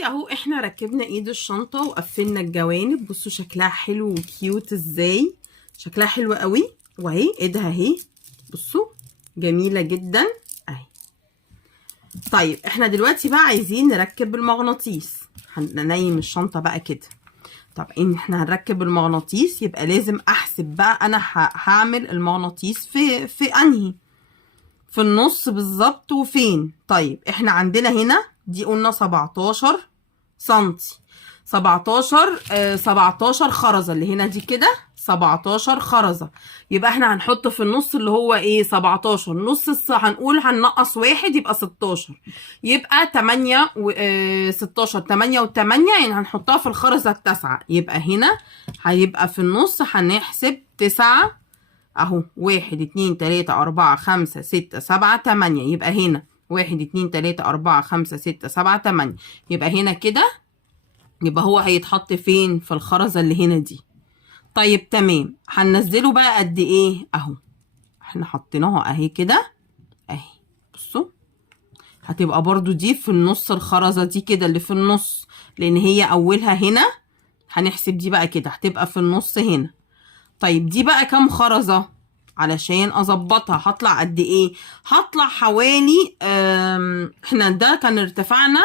دلوقتي اهو احنا ركبنا ايد الشنطة وقفلنا الجوانب. بصوا شكلها حلو وكيوت ازاي، شكلها حلو قوي. واهي ايدها اهي، بصوا جميلة جدا اهي. طيب احنا دلوقتي بقى عايزين نركب المغناطيس. هننيم الشنطة بقى كده. طب ان احنا هنركب المغناطيس يبقى لازم احسب بقى انا هعمل المغناطيس في انهي، في النص بالظبط وفين. طيب احنا عندنا هنا دي قلنا 17 سنتي، 17 خرزة اللي هنا دي كده 17 خرزة. يبقى احنا هنحط في النص اللي هو ايه 17 نص هنقول هننقص واحد يبقى 16، يبقى 8 و 16 8 و8 يعني هنحطها في الخرزة التاسعة. يبقى هنا هيبقى في النص هنحسب 9 اهو 1 2 3 4 5 6 7 8. يبقى هنا 1 2 3 4 5 6 7 8. يبقى هنا كده، يبقى هو هيتحط فين؟ في الخرزة اللي هنا دي. طيب تمام، هننزله بقى قد ايه؟ اهو احنا حطيناها اهي كده اهي. بصوا هتبقى برضو دي في النص، الخرزة دي كده اللي في النص، لان هي اولها هنا. هنحسب دي بقى كده هتبقى في النص هنا. طيب دي بقى كام خرزة علشان اظبطها؟ هطلع قد ايه؟ هطلع حوالي احنا ده كان ارتفاعنا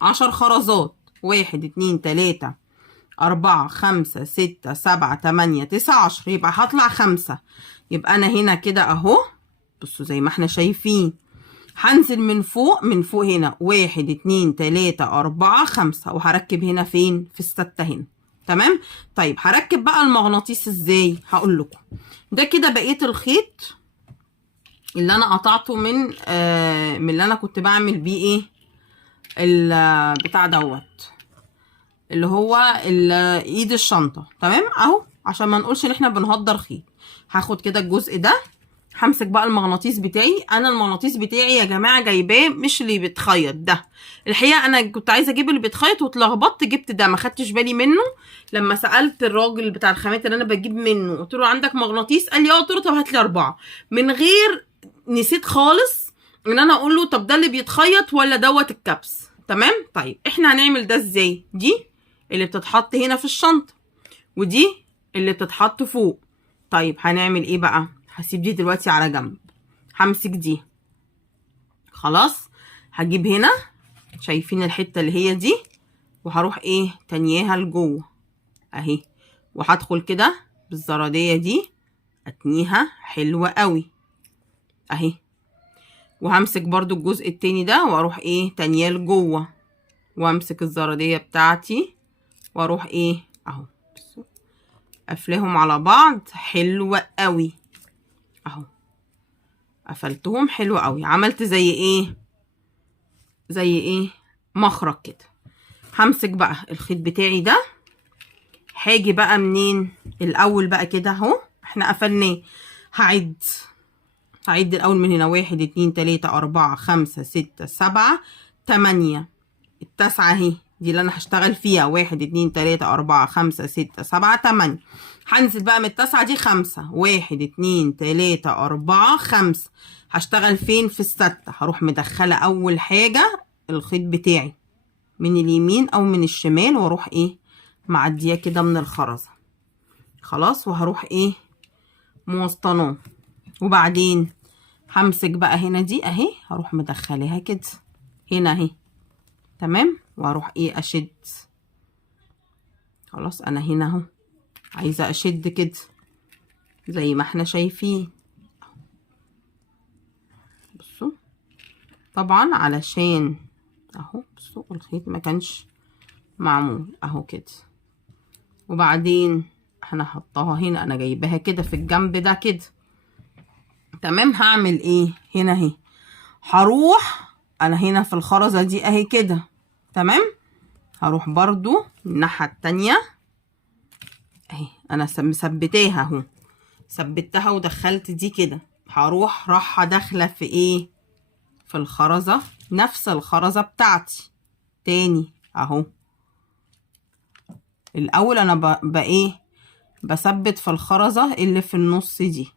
10 خرزات. 1 2 3 4 5 6 7 8 9 10. يبقى هطلع 5. يبقى انا هنا كده اهو، بصوا زي ما احنا شايفين. هنزل من فوق هنا 1 2 3 4 5، وهركب هنا فين؟ في الستة هنا. تمام. طيب هركب بقى المغناطيس ازاي؟ هقول لكم. ده كده بقيه الخيط اللي انا قطعته من اللي انا كنت بعمل بيه ايه البتاع دوت، اللي هو ايد الشنطه. تمام اهو، عشان ما نقولش ان احنا بنهدر خيط. هاخد كده الجزء ده، همسك بقى المغناطيس بتاعي. انا المغناطيس بتاعي يا جماعه جايباه مش اللي بيتخيط ده. الحقيقه انا كنت عايزه اجيب اللي بيتخيط واتلخبطت، جبت ده ما خدتش بالي منه. لما سالت الراجل بتاع الخامات اللي انا بجيب منه قلت له عندك مغناطيس؟ قال لي اه. قلت له طب هات لي 4. من غير، نسيت خالص ان انا اقول له طب ده اللي بيتخيط ولا دوت الكبس. تمام. طيب احنا هنعمل ده ازاي؟ دي اللي بتتحط هنا في الشنطه، ودي اللي بتتحط فوق. طيب هنعمل ايه بقى؟ هسيب دي دلوقتي على جنب. همسك دي خلاص، هجيب هنا شايفين الحته اللي هي دي، وهروح ايه تانياها لجوه اهي، وهدخل كده بالزراديه دي اتنيها حلوه قوي اهي. وهمسك برضو الجزء التاني ده واروح ايه تانياه لجوه، وامسك الزراديه بتاعتي واروح ايه اهو قفلهم على بعض حلوة قوي اهو. قفلتهم حلو قوي، عملت زي ايه مخرج كده. همسك بقى الخيط بتاعي ده، هاجي بقى منين الاول بقى كده اهو احنا قفلناه. هعد الاول من هنا 1 2 3 4 5 6 7 8. التاسعة اهي دي اللي انا هشتغل فيها. 1 2 3 4 5 6 7 8. هنزل بقى من التاسعة دي 5. 1 2 3 4 5. هشتغل فين؟ في الستة. هروح مدخلة اول حاجة الخيط بتاعي من اليمين او من الشمال، واروح ايه معدية كده من الخرزة خلاص، وهروح ايه موسطناه. وبعدين همسك بقى هنا دي اهي، هروح مدخلاها كده هنا اهي. تمام. واروح ايه اشد خلاص. انا هنا اهو عايزه اشد كده زي ما احنا شايفين. بصوا طبعا علشان اهو، بصوا الخيط ما كانش معمول اهو كده. وبعدين احنا حطاها هنا، انا جايباها كده في الجنب ده كده. تمام. هعمل ايه هنا اهي؟ هروح انا هنا في الخرزه دي اهي كده. تمام. هروح برضو الناحيه التانيه اهي، انا مثبتاها اهو، ثبتها ودخلت دي كده. هروح رايحه داخله في ايه؟ في الخرزه، نفس الخرزه بتاعتي تاني اهو. الاول انا ايه بثبت في الخرزه اللي في النص دي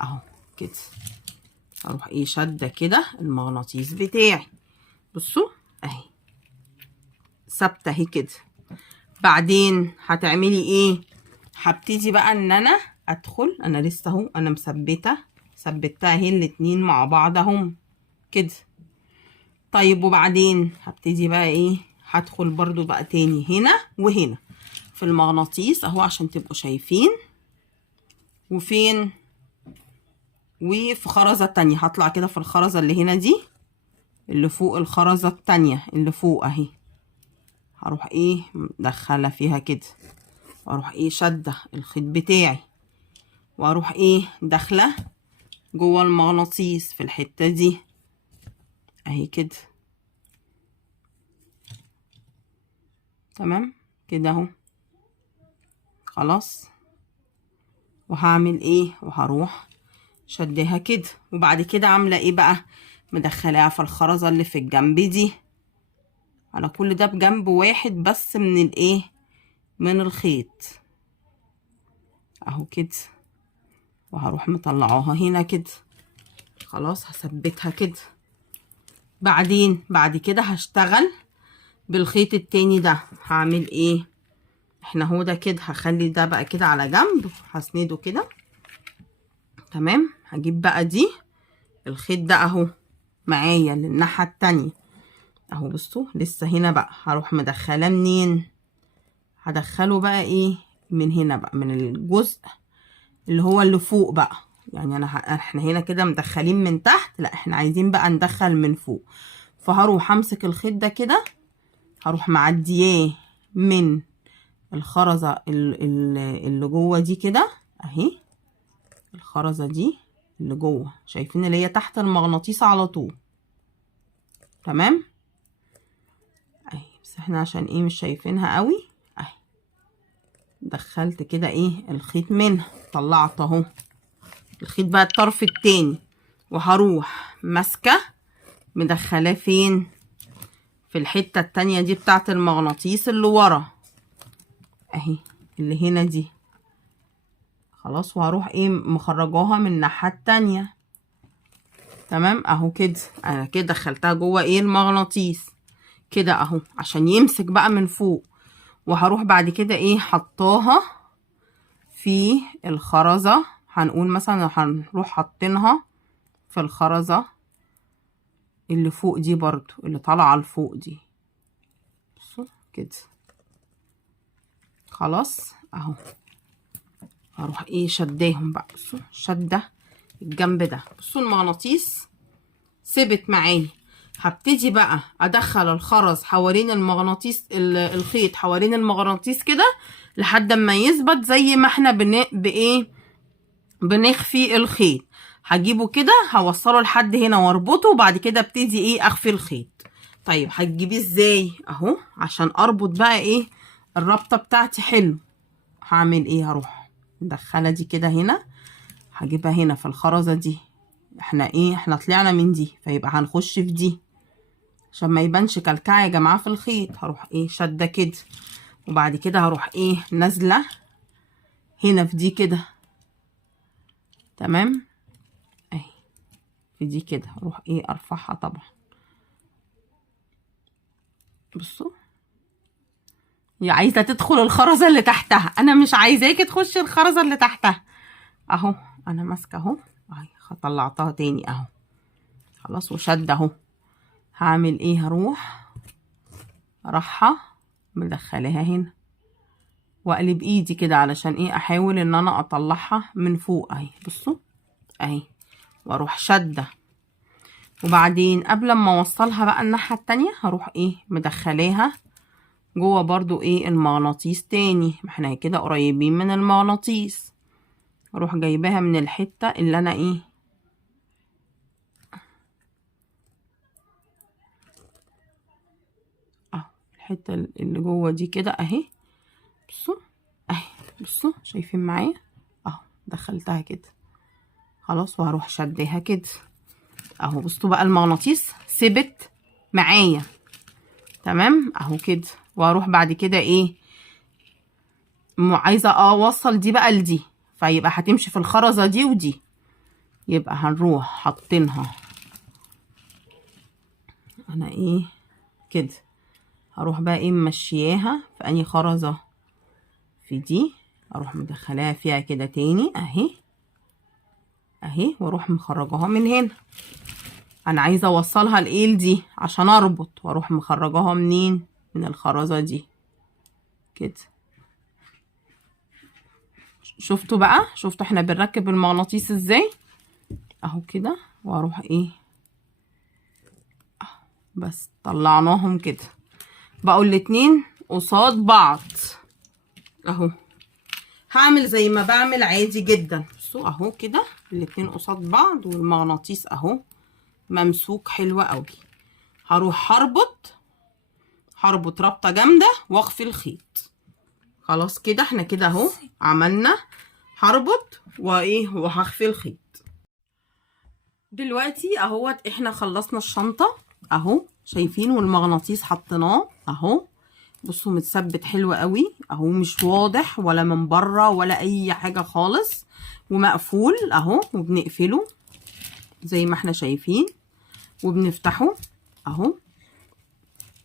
اهو كده. اروح ايه شده كده المغناطيس بتاعي. بصوا اهي ثابته اهي كده. بعدين هتعملي ايه؟ هبتدي بقى ان انا ادخل، انا لسه اهو انا ثبتها اهي الاتنين مع بعض اهم كده. طيب وبعدين هبتدي بقى ايه؟ هدخل برضو بقى تاني هنا وهنا في المغناطيس اهو عشان تبقوا شايفين. وفين؟ وفي خرزة تانية هطلع كده في الخرزة اللي هنا دي اللي فوق الخرزة التانية اللي فوق اهي. هروح ايه مدخلة فيها كده، واروح ايه شدة الخيط بتاعي، واروح ايه داخلة جوه المغناطيس في الحتة دي اهي كده. تمام كده اهو خلاص. وهعمل ايه؟ وهروح شدها كده. وبعد كده عاملة ايه بقى؟ مدخلاها في الخرزة اللي في الجنب دي. على كل ده بجنب واحد بس من الايه؟ من الخيط اهو كده. وهروح مطلعاها هنا كده. خلاص هثبتها كده. بعدين بعد كده هشتغل بالخيط التاني ده. هعمل ايه؟ احنا هو ده كده، هخلي ده بقى كده على جنب، هسنده كده. تمام. هجيب بقى دي الخيط ده اهو معايا للناحية التانية اهو. بصوا لسه هنا بقى هروح مدخلاه منين؟ هدخله بقى ايه من هنا بقى، من الجزء اللي هو اللي فوق بقى. يعني احنا هنا كده مدخلين من تحت، لا احنا عايزين بقى ندخل من فوق. فهروح امسك الخيط ده كده، هروح معدياه من الخرزة اللي جوه دي كده اهي. الخرزة دي اللي جوه شايفين اللي هي تحت المغناطيس على طول. تمام اهي. بس احنا عشان ايه مش شايفينها قوي اهي. دخلت كده ايه الخيط منها، طلعت اهو الخيط بقى الطرف التاني. وهروح ماسكه مدخلاه فين؟ في الحته التانية دي بتاعه المغناطيس اللي ورا اهي، اللي هنا دي. خلاص. وهروح ايه مخرجاها من الناحيه التانية. تمام اهو كده. انا كده دخلتها جوه ايه المغناطيس كده اهو عشان يمسك بقى من فوق. وهروح بعد كده ايه حطاها في الخرزة. هنقول مثلا هنروح حاطينها في الخرزة اللي فوق دي برضو، اللي طالعة لفوق دي. بصوا كده. خلاص اهو. هروح ايه شداهم بقى. بصوا شدة الجنب ده. بصوا المغناطيس ثبت معايا. هبتدي بقى ادخل الخرز حوالين المغناطيس، الخيط حوالين المغناطيس كده لحد ما يثبت زي ما احنا بنخفي الخيط. هجيبه كده هوصله لحد هنا واربطه، وبعد كده ابتدي ايه اخفي الخيط. طيب هتجيبيه ازاي اهو عشان اربط بقى ايه الربطه بتاعتي حلو؟ هعمل ايه؟ هروح مدخله دي كده هنا، هجيبها هنا في الخرزه دي. احنا طلعنا من دي، فيبقى هنخش في دي عشان ما يبانش كلكعه يا جماعه في الخيط. هروح ايه شده كده. وبعد كده هروح ايه نازله هنا في دي كده. تمام اهي في دي كده. هروح ايه ارفعها طبعا. بصوا هي عايزه تدخل الخرزه اللي تحتها، انا مش عايزاكي تخشي الخرزه اللي تحتها اهو. انا ماسكه اهو اهي، طلعتها تاني اهو. خلاص وشده اهو. هعمل ايه؟ هروح راحه مدخلاها هنا واقلب ايدي كده علشان ايه احاول ان انا اطلعها من فوق اهي. بصوا اهي. واروح شده. وبعدين قبل ما اوصلها بقى الناحيه التانية هروح ايه مدخلاها جوه برضو ايه المغناطيس تاني. ما احنا كده قريبين من المغناطيس. اروح جايباها من الحته اللي انا ايه اهو، الحته اللي جوه دي كده اهي. بصوا اهي. بصوا شايفين معايا اهو دخلتها كده. خلاص. وهروح شداها كده اهو. بصوا بقى المغناطيس ثبت معايا. تمام اهو كده. وهروح بعد كده ايه عايزه اوصل دي بقى لدي، فيبقى هتمشي في الخرزه دي ودي. يبقى هنروح حاطينها. انا ايه كده. هروح بقى ايه ممشياها في اني خرزة في دي، اروح مدخلاها فيها كده تاني اهي اهي، واروح مخرجاها من هنا. انا عايزة اوصلها لايه دي عشان اربط، واروح مخرجاها منين؟ من الخرزة دي كده. شفتوا بقى، شفتوا احنا بنركب المغناطيس ازاي اهو كده. واروح ايه بس طلعناهم كده، بقوا الاتنين قصاد بعض اهو. هعمل زي ما بعمل عادي جدا، بصوا اهو كده الاتنين قصاد بعض والمغناطيس اهو ممسوك حلوة قوي. هروح هربط ربطة جامدة واخفي الخيط. خلاص كده احنا كده اهو عملنا هربط وايه وهخفي الخيط. دلوقتي اهوت احنا خلصنا الشنطة اهو، شايفين؟ والمغناطيس حطيناه اهو، بصوا متثبت حلو قوي اهو، مش واضح ولا من بره ولا اي حاجة خالص، ومقفول اهو. وبنقفله زي ما احنا شايفين، وبنفتحه اهو،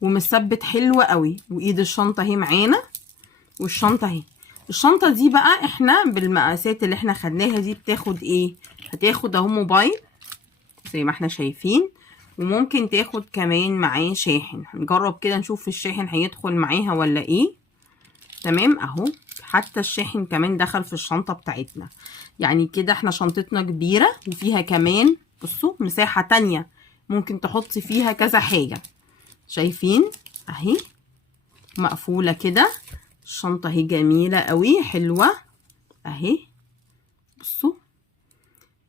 ومثبت حلو قوي. وايد الشنطة اهي معانا، والشنطة اهي. الشنطة دي بقى احنا بالمقاسات اللي احنا خدناها دي بتاخد ايه؟ هتاخد اهو موبايل زي ما احنا شايفين، وممكن تاخد كمان معاه شاحن. هنجرب كده نشوف الشاحن هيدخل معاها ولا ايه. تمام اهو، حتى الشاحن كمان دخل في الشنطة بتاعتنا. يعني كده احنا شنطتنا كبيرة وفيها كمان بصوا مساحة تانية ممكن تحطي فيها كذا حاجة. شايفين اهي مقفولة كده. الشنطة اهي جميلة قوي حلوة اهي. بصوا،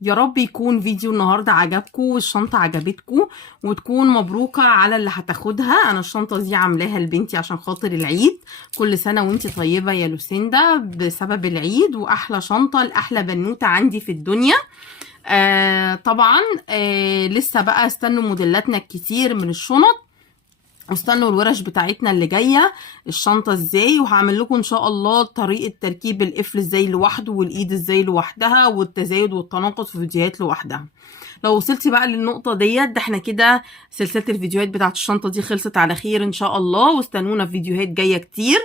يا رب يكون فيديو النهاردة عجبكم والشنطة عجبتكم، وتكون مبروكة على اللي هتاخدها. انا الشنطة دي عاملاها لبنتي عشان خاطر العيد. كل سنة وانتي طيبة يا لوسيندا بسبب العيد، واحلى شنطة لاحلى بنوتة عندي في الدنيا. طبعا لسه بقى استنوا موديلاتنا الكتير من الشنط، واستنوا الورش بتاعتنا اللي جايه الشنطه ازاي، وهعمل لكم ان شاء الله طريقه تركيب القفل ازاي لوحده، والايد ازاي لوحدها، والتزايد والتناقص في فيديوهات لوحدها. لو وصلتي بقى للنقطه ديت، ده احنا كده سلسله الفيديوهات بتاعت الشنطه دي خلصت على خير ان شاء الله. واستنونا في فيديوهات جايه كتير.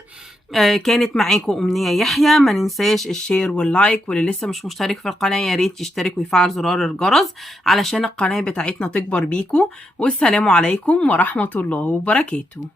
كانت معاكم أمنية يحيى. ما ننساش الشير واللايك، واللي لسه مش مشترك في القناة يا ريت يشترك ويفعل زرار الجرس علشان القناة بتاعتنا تكبر بيكم. والسلام عليكم ورحمة الله وبركاته.